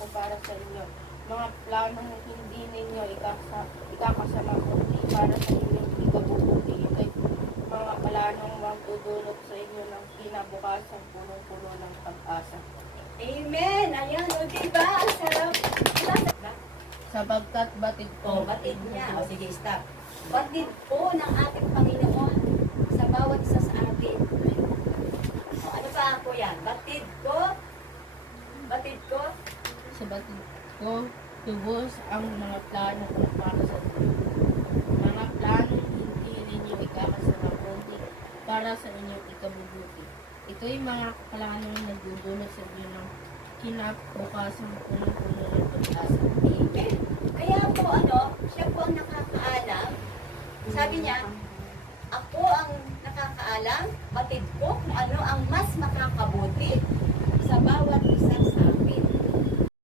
ko para sa inyo. Mga planong hindi ninyo ikakasama kundi para sa inyong ikabubuti. Ito'y mga planong magdudulot sa inyo ng kinabukasan punong-puno ng pag-asa. Amen! Ayan, o diba? Ang sarap. Sapagkat batid O, batid niya. O, sige, stop. Batid po ng ating Panginoon sa bawat isa sa atin. O, ano pa ako yan? Batid ko. Batid ko. sa batid ko, tubos ang mga plano ko para sa inyo. Mga planong hindi ninyo ikakasama kundi para sa inyong ikabubuti. Ito'y mga planong nagdudulot sa inyo ng kinabukasan punong-puno ng pag-asa. Amen. Kaya po, siya po ang nakakaalam. Sabi niya, ako ang nakakaalam, batid ko kung ano ang mas makakabuti sa bawat isa sa